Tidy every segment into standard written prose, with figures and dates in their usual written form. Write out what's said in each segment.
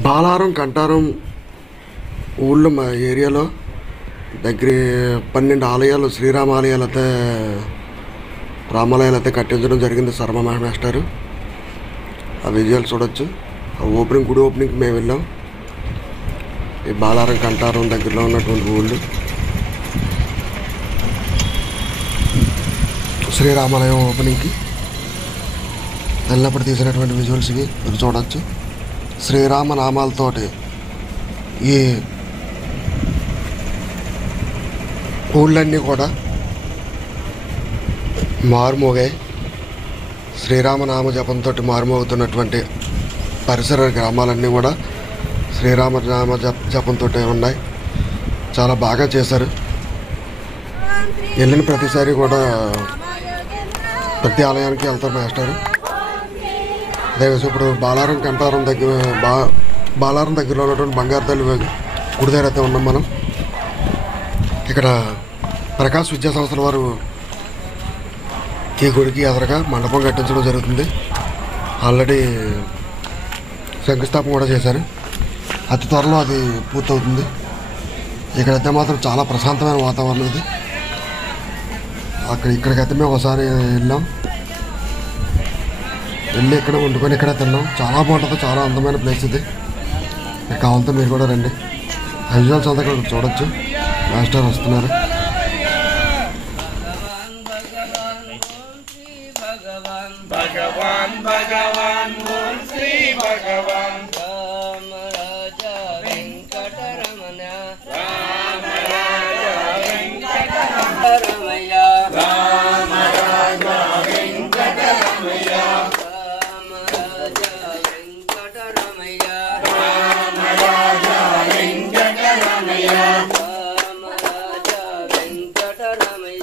బాలారం కంటారం ఊళ్ళో మా ఏరియాలో దగ్గర 12 ఆలయాలు శ్రీరామ ఆలయాలు అయితే రామాలయాలు అయితే కట్టించడం జరిగింది శర్మ మాస్టారు. ఆ విజువల్స్ చూడొచ్చు. ఆ ఓపెనింగ్ గుడి ఓపెనింగ్కి మేము వెళ్ళాం. ఈ బాలారం కంటారం దగ్గరలో ఉన్నటువంటి ఊళ్ళు శ్రీరామాలయం ఓపెనింగ్కి వెళ్ళినప్పుడు తీసినటువంటి విజువల్స్ ఇవి మీరు చూడవచ్చు. శ్రీరామ నామాలతోటి ఈ ఊళ్ళన్నీ కూడా మారుమోగాయి. శ్రీరామనామ జపంతో మారుమోగుతున్నటువంటి పరిసర గ్రామాలన్నీ కూడా శ్రీరామనామ జపంతో ఉన్నాయి. చాలా బాగా చేశారు. వెళ్ళిన ప్రతిసారి కూడా ప్రతి ఆలయానికి వెళ్తారు మాస్టారు. అదేవిధంగా ఇప్పుడు బాలారం కంటారం బాలారం దగ్గరలో ఉన్నటువంటి బంగారు తల్లి గుడి దగ్గర అయితే ఉన్నాం మనం. ఇక్కడ ప్రకాశ్ విద్యా సంస్థల వారు ఈ గుడికి ఎదురుగా మండపం కట్టించడం జరుగుతుంది. ఆల్రెడీ శంకుస్థాపన కూడా చేశారు. అతి త్వరలో అది పూర్తవుతుంది. ఇక్కడైతే మాత్రం చాలా ప్రశాంతమైన వాతావరణం ఇది. ఇక్కడికైతే మేము ఒకసారి వెళ్ళి ఇక్కడ వండుకొని ఇక్కడ తిన్నాం. చాలా బాగుంటుంది. చాలా అందమైన ప్లేస్ ఇది. మీకు కావాలంటే మీరు కూడా రండి. విజువల్స్ అంతా ఇక్కడ చూడొచ్చు. మాస్టర్ వస్తున్నారు. భగవాన్ భగవాన్ ఓం శ్రీ భగవాన్ Ramaraja Venkataramana Ramaraja Venkataramaiah Ramaraja Venkataramaiah Ramaraja Venkataramaiah Ramaraja Venkataramaiah Ramaraja Venkataramaiah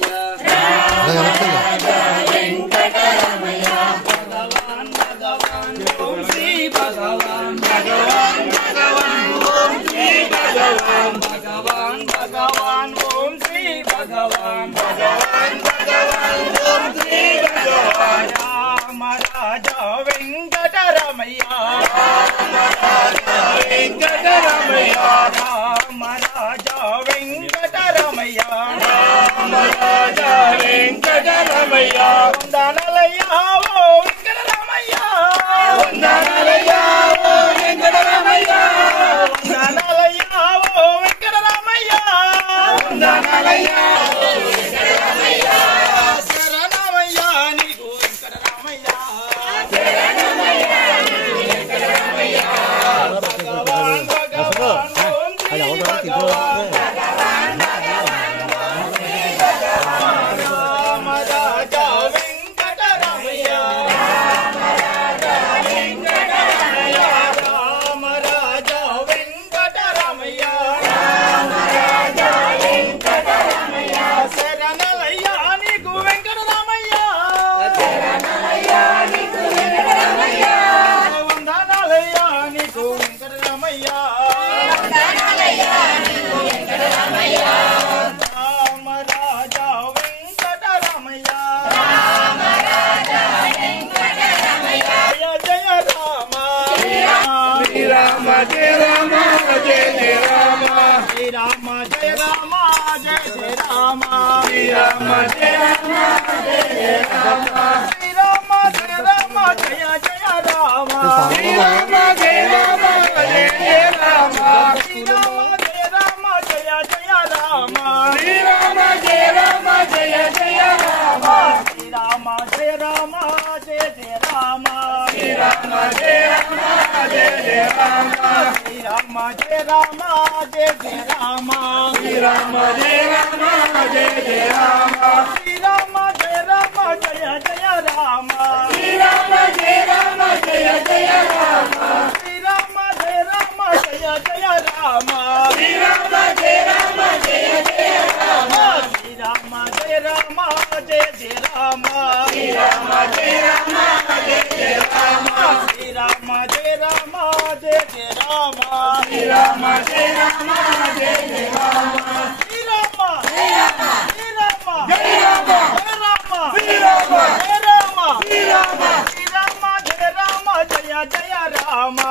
Jaya Rama, Jaya Rama, Jaya Rama.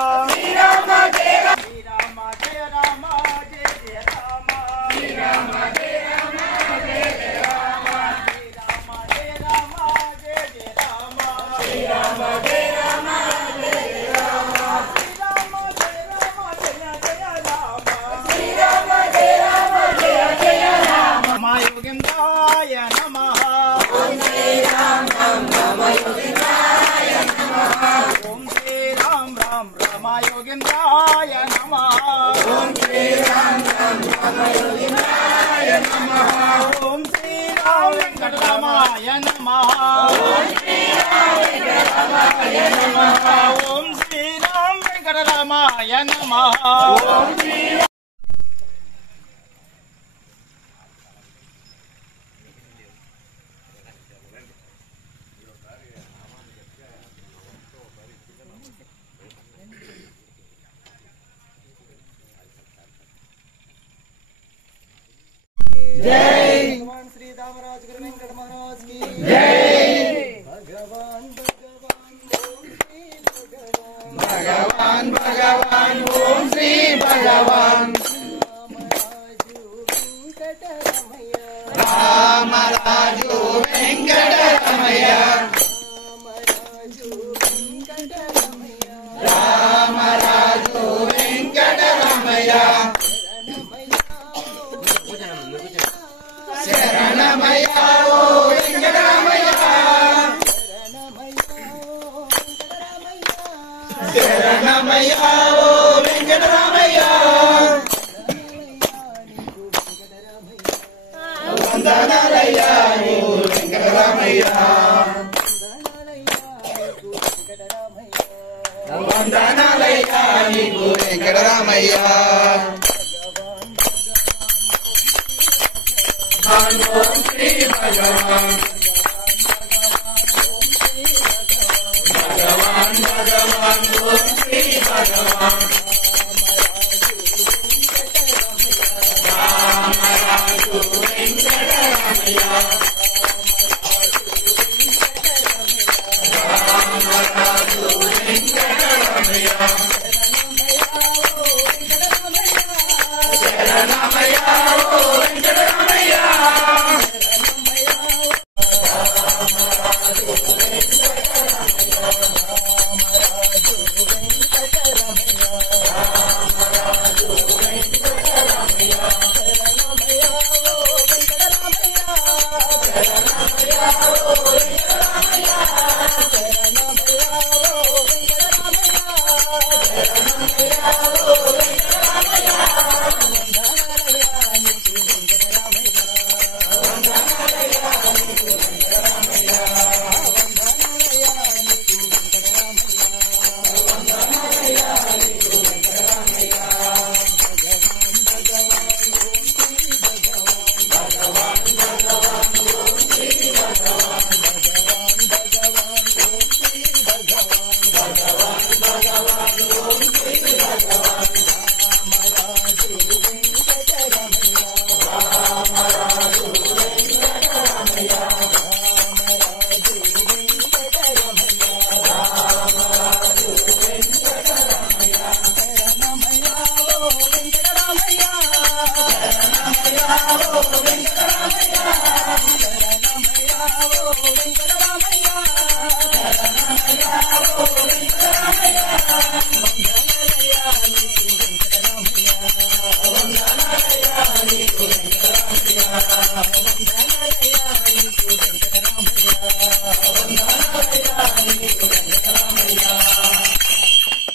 योगीन्द्राय नमः ओम श्री राम योगीन्द्राय नमः ओम श्री राम वेंकटरामाय नमः ओम श्री राम वेंकटरामाय नमः ओम श्री राम वेंकटरामाय नमः ओम श्री जय भगवान श्री दामराज गुरु वेंकट महाराज की जय भगवान भगवान ओम श्री भगवान रामराजु वेंकटरमय रामराजु वेंकटरमय शरणमया ओ वेंकटरमया शरणमया ओ वेंकटरमया వందనాలయ్యా ఓ వెంకటరమయ్య వందనాలయ్యా నీకు వెంకటరమయ్య ఓం శ్రీ భగవాన్ భగవాన్ భగవాన్ ఓం శ్రీ భగవాన్ రామరాజు వెంకటరమయ్య రామరాజు వెంకటరమయ్య శరణమయ్య ఓ వెంకటరమయ్య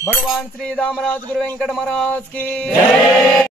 भगवान श्री दामराज गुरु वेंकट महाराज की जय।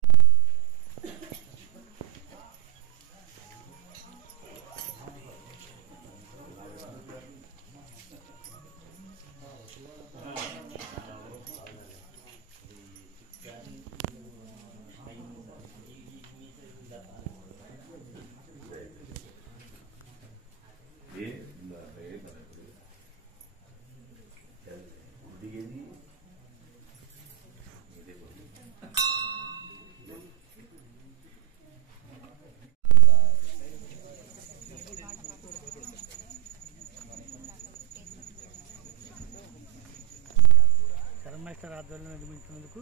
కర్మేశ్వర ఆధ్వర్యంలో నిర్మించినందుకు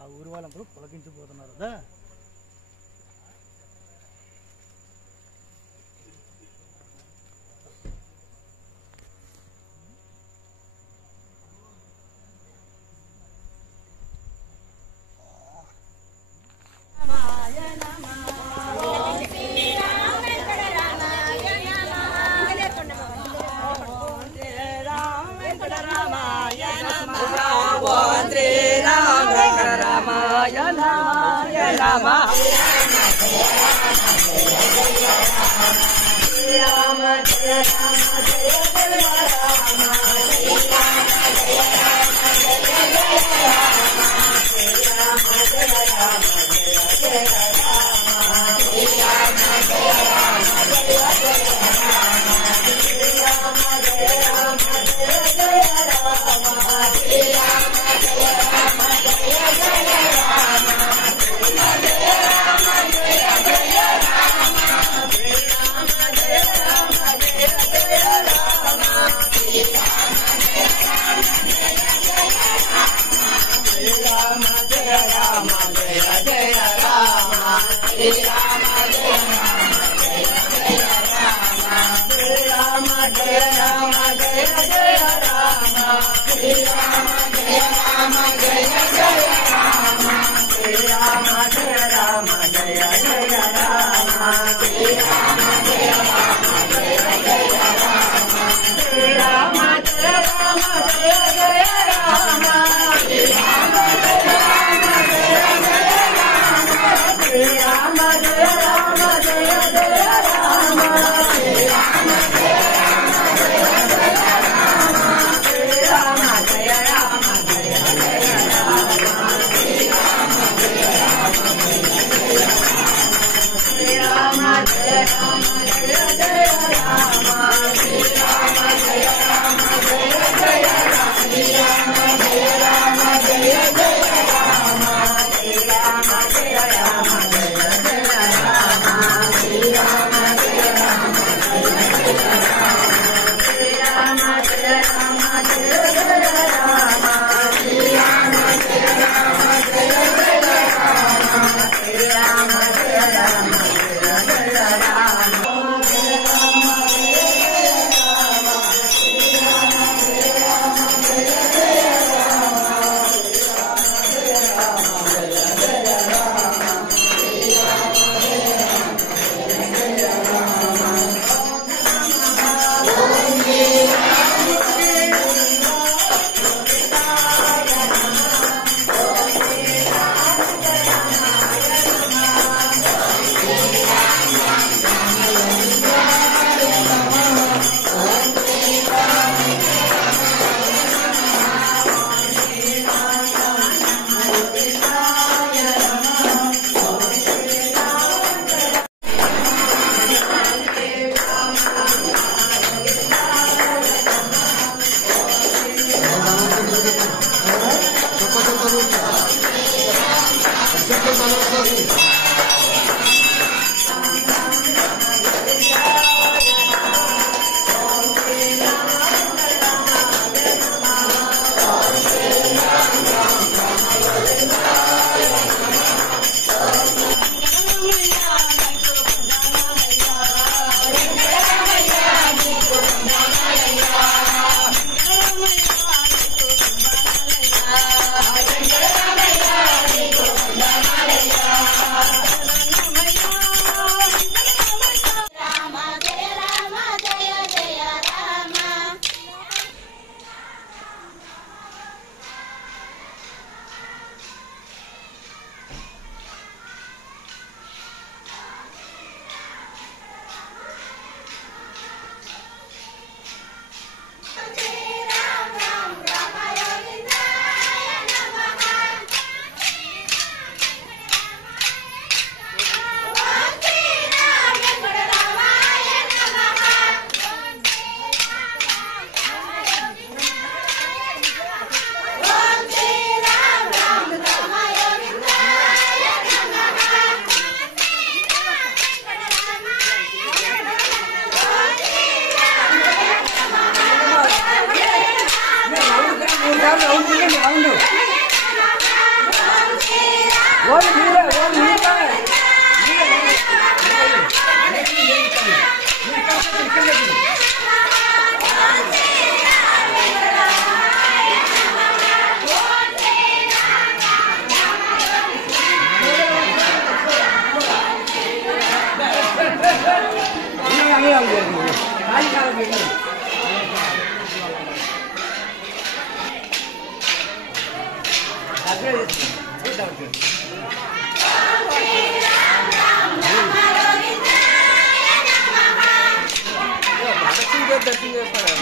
ఆ ఊరి వాళ్ళందరూ పులకించిపోతున్నారు కదా. One, three. రామ That's దర్శనం చేస్తారా?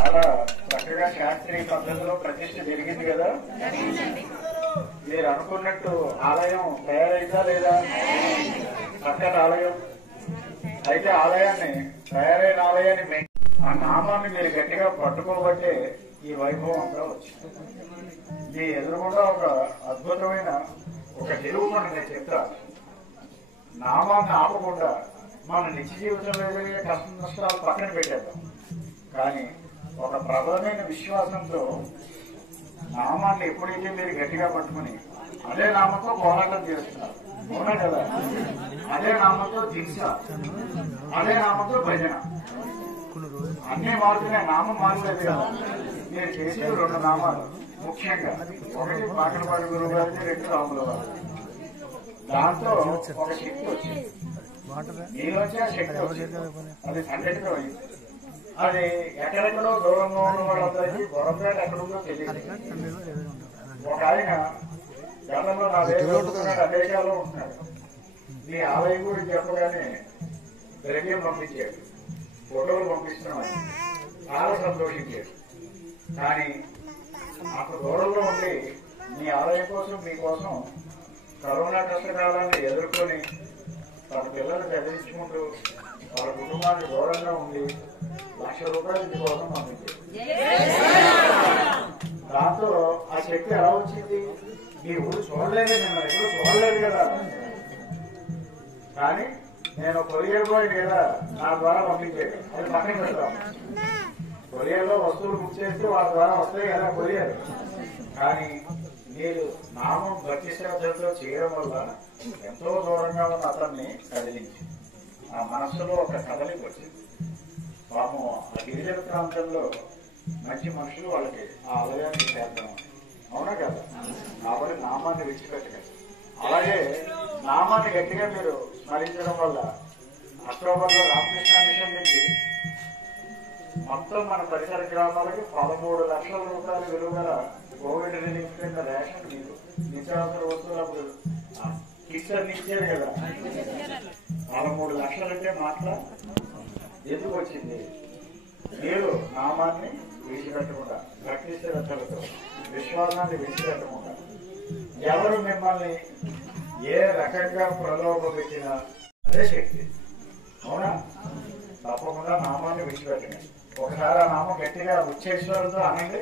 చాలా చక్కగా శాస్త్రీయ పద్ధతిలో ప్రతిష్ఠ జరిగింది కదా. మీరు అనుకున్నట్టు ఆలయం తయారైందా లేదా? చక్కటి ఆలయం అయితే ఆలయాన్ని తయారైన ఆలయాన్ని ఆ నామాన్ని మీరు గట్టిగా పట్టుకోబట్టే ఈ వైభవం అంతా వచ్చింది. మీ ఎదురుగుండా ఒక అద్భుతమైన ఒక తెలుగు నేను చెప్తా. నామాన్ని ఆపకుండా మన నిత్య జీవితంలో ఎదురయ్యే కష్ట నష్టాలు పక్కన పెట్టేద్దాం. కానీ ఒక ప్రబలమైన విశ్వాసంతో నామాన్ని ఎప్పుడైతే మీరు గట్టిగా పట్టుకుని అదే నామంతో పోరాటం చేస్తున్నారు, అవునా కదా? అదే నామంతో దీక్ష, అదే నామంతో భజన, అన్ని మారుతున్నాయి. నామం మారలేదు కదా. మీరు చేసేది 2 నామాలు ముఖ్యంగా. ఒకటి పాకలపాటి గురువు గారిది, 2 రాముల వారు. దాంతో ఒక శక్తి వచ్చింది, మీలోంచి ఆ శక్తి వచ్చింది. అది సంఘటితమైంది. అది ఎక్కడెక్కడో దూరంగా ఉన్న వాళ్ళందరికీ గొడవపేట ఎక్కడుందో తెలియదు. ఒక ఆయన గతంలో నా దగ్గర అమెరికాలో ఉంటున్నాడు. మీ ఆలయం గురించి చెప్పగానే ద్రవ్యం పంపించాడు, ఫోటోలు పంపిస్తున్నాడు, చాలా సంతోషించాడు. కానీ నాకు దూరంలో ఉండి మీ ఆలయం కోసం మీకోసం కరోనా కష్టకాలాన్ని ఎదుర్కొని తన పిల్లలు చదివించుకుంటూ వాళ్ళ కుటుంబానికి దూరంగా ఉండి ₹1,00,000 మీకోసం పంపించారు. దాంతో ఆ శక్తి ఎలా వచ్చింది? మీ ఊరు చూడలేదు, నేను ఎప్పుడు చూడలేదు కదా, కానీ నేను కొరియర్ బాయ్ లేదా నా ద్వారా పంపించాడు. అది పక్కన పెడతాం. కొరియర్లో వస్తువులు బుక్ చేస్తే వాళ్ళ ద్వారా వస్తాయి కదా కొరియర్. కానీ మీరు నామం భక్తి శ్రద్ధలతో చేయడం వల్ల ఎంతో దూరంగా ఉన్న అతన్ని కదిలించి ఆ మనస్సులో ఒక కదలికి వచ్చింది. పాపం ఆ గిరిజన ప్రాంతంలో మంచి మనుషులు వాళ్ళకి ఆ ఆలయాన్ని చేద్దాం, అవునా కదా? కాబట్టి నామాన్ని విడిచిపెట్టగలరు. అలాగే నామాన్ని గట్టిగా మీరు స్మరించడం వల్ల అక్టోబర్లో రామకృష్ణ మిషన్ నుంచి మొత్తం మన పరిసర గ్రామాలకి ₹13 లక్షల విలువ గల కోవిడ్ రిలీఫ్ కింద రేషన్ మీరు నిత్యావసర వస్తువులకు కిట్స్ అన్ని ఇచ్చారు కదా. 13 లక్షలంటే మాట్లా ఎందుకు వచ్చింది? మీరు నామాన్ని విడిచిపెట్టకుండా, భక్తి శ్రద్ధలతో, విశ్వాసాన్ని విడిచిపెట్టకుండా, ఎవరు మిమ్మల్ని ఏ రకంగా ప్రలోభ పెట్టినా అదే శక్తి, అవునా? తప్పకుండా నామాన్ని విడిచిపెట్టండి. ఒకసారి ఆ నామం గట్టిగా ఉచ్చేశ్వరంతో అనండి.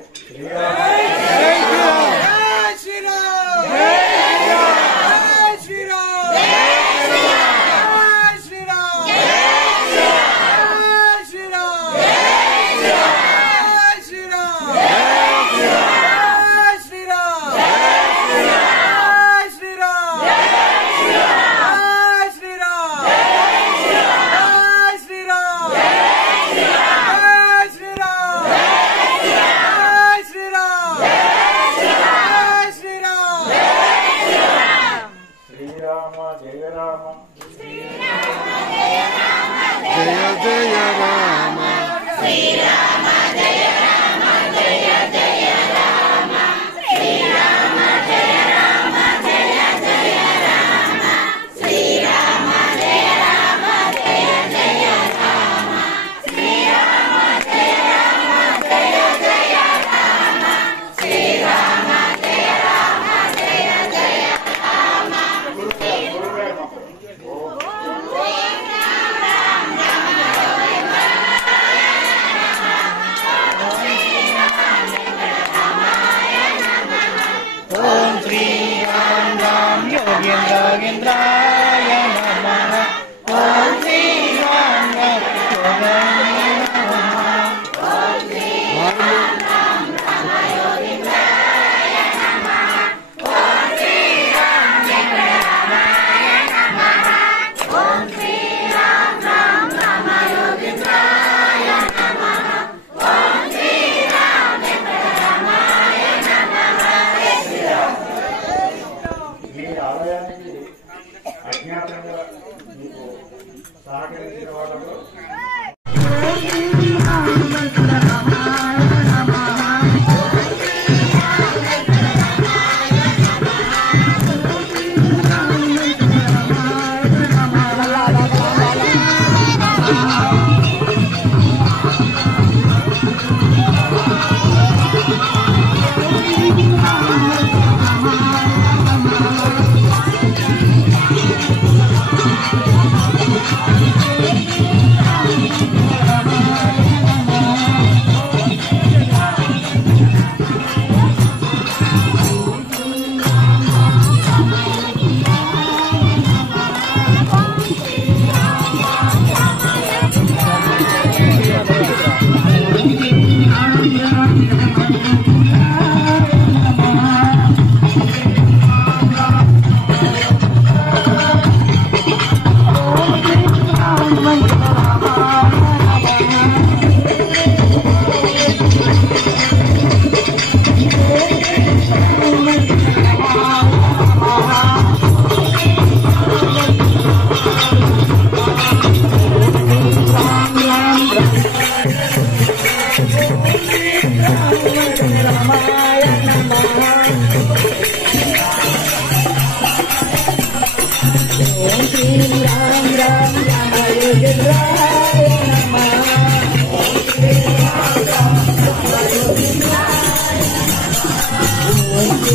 Om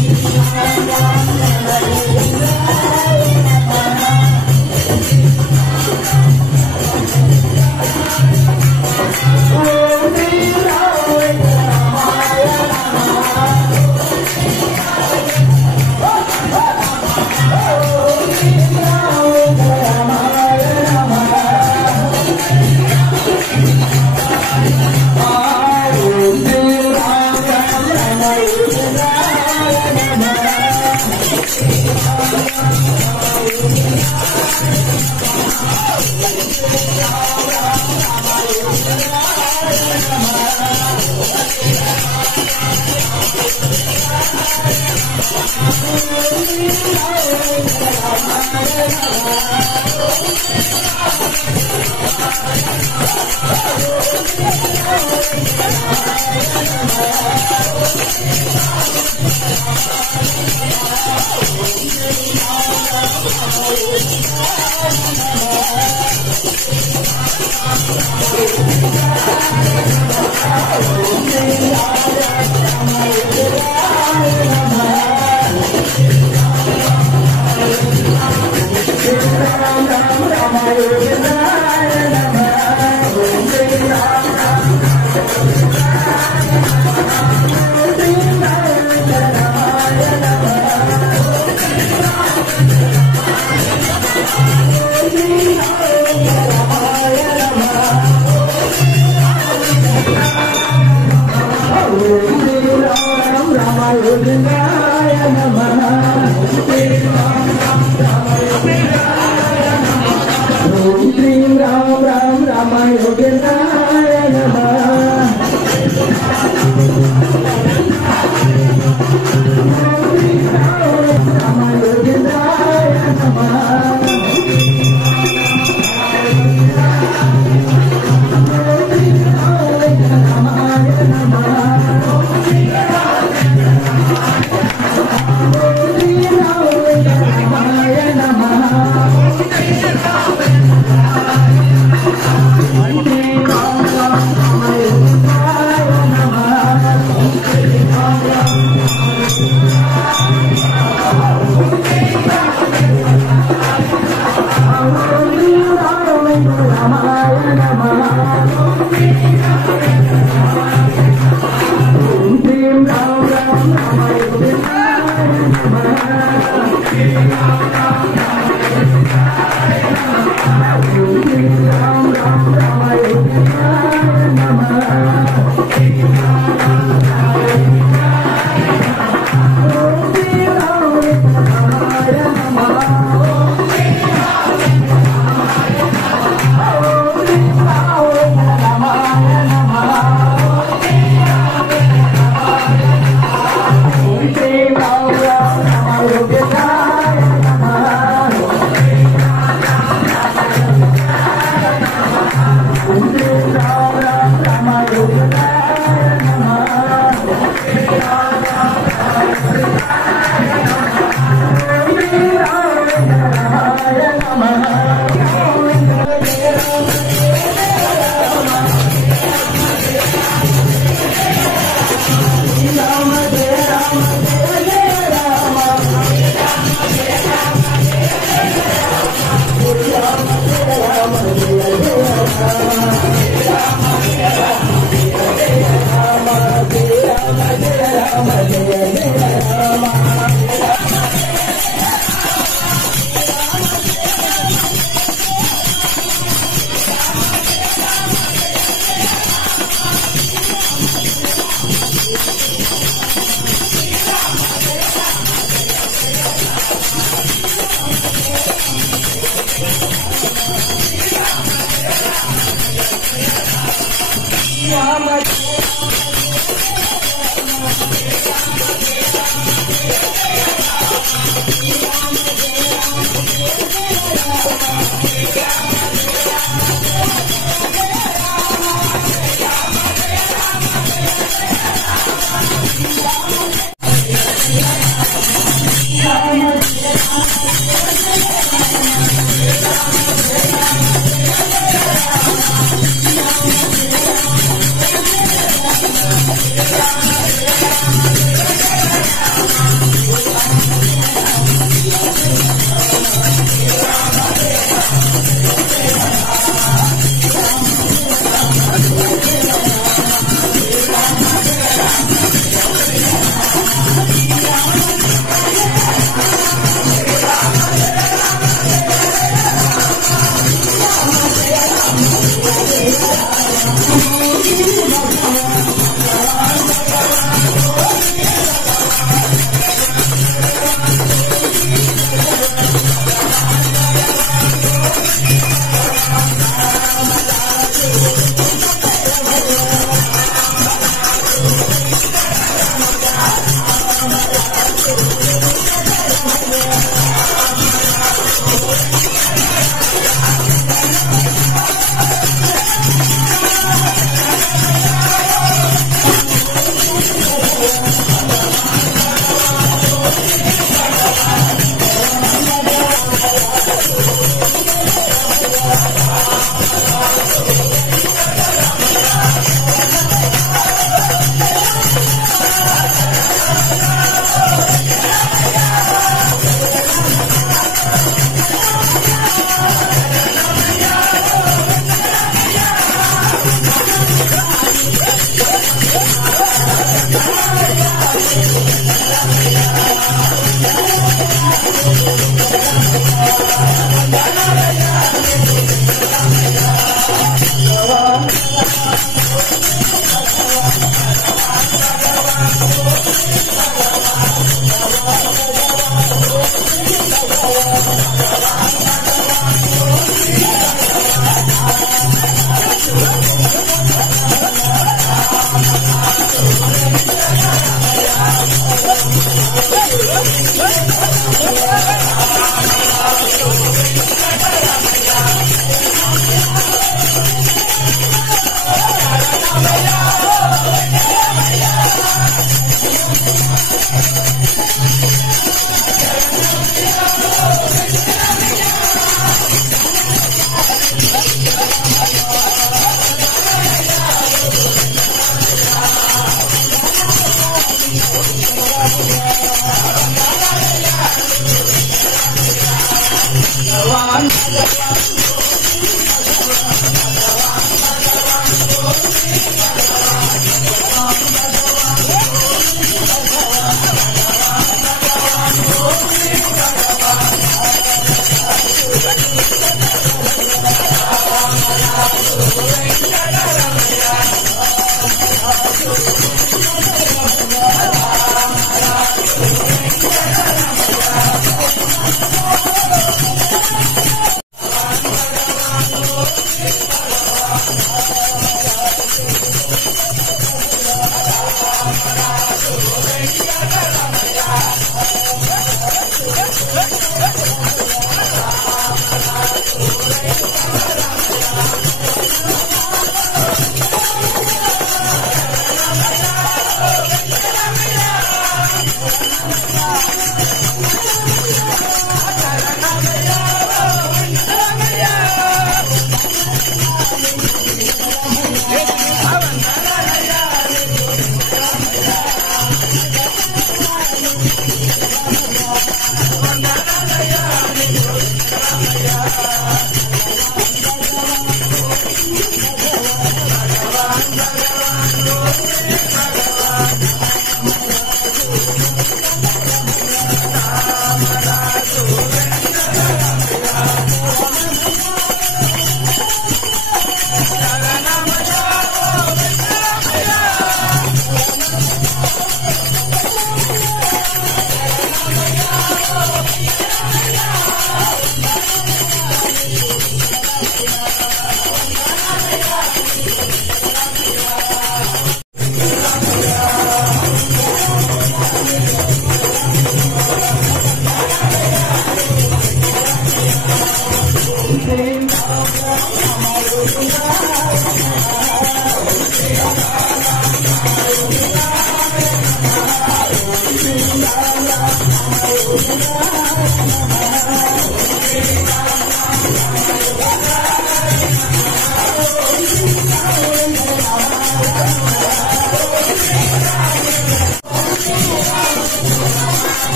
Rama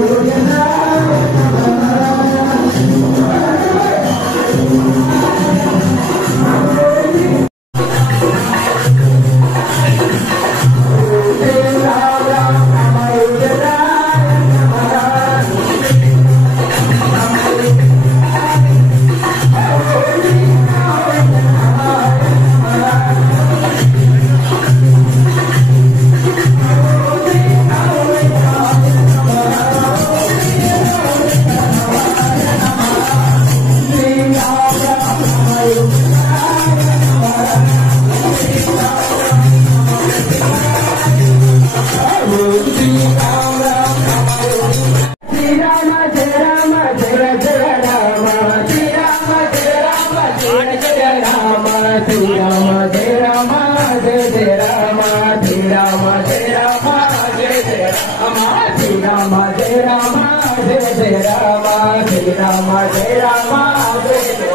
Hallelujah. जय राम जय राम जय राम जय जय राम श्री राम जय राम जय जय राम श्री राम जय राम जय जय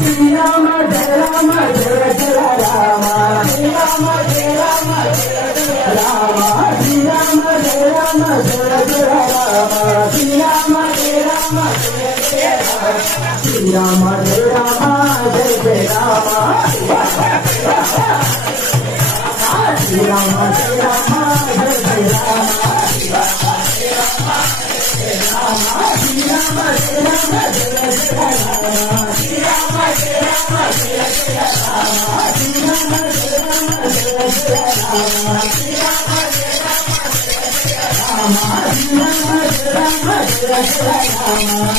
श्री राम जय राम जय जय राम श्री राम जय राम जय जय राम श्री राम जय राम जय जय राम श्री राम जय राम जय जय राम श्री राम जय राम जय जय राम श्री राम जय राम जय जय राम श्री राम जय राम जय जय राम श्री राम जय राम जय जय राम श्री राम जय राम जय जय राम श्री राम जय राम जय जय राम श्री राम जय राम जय जय राम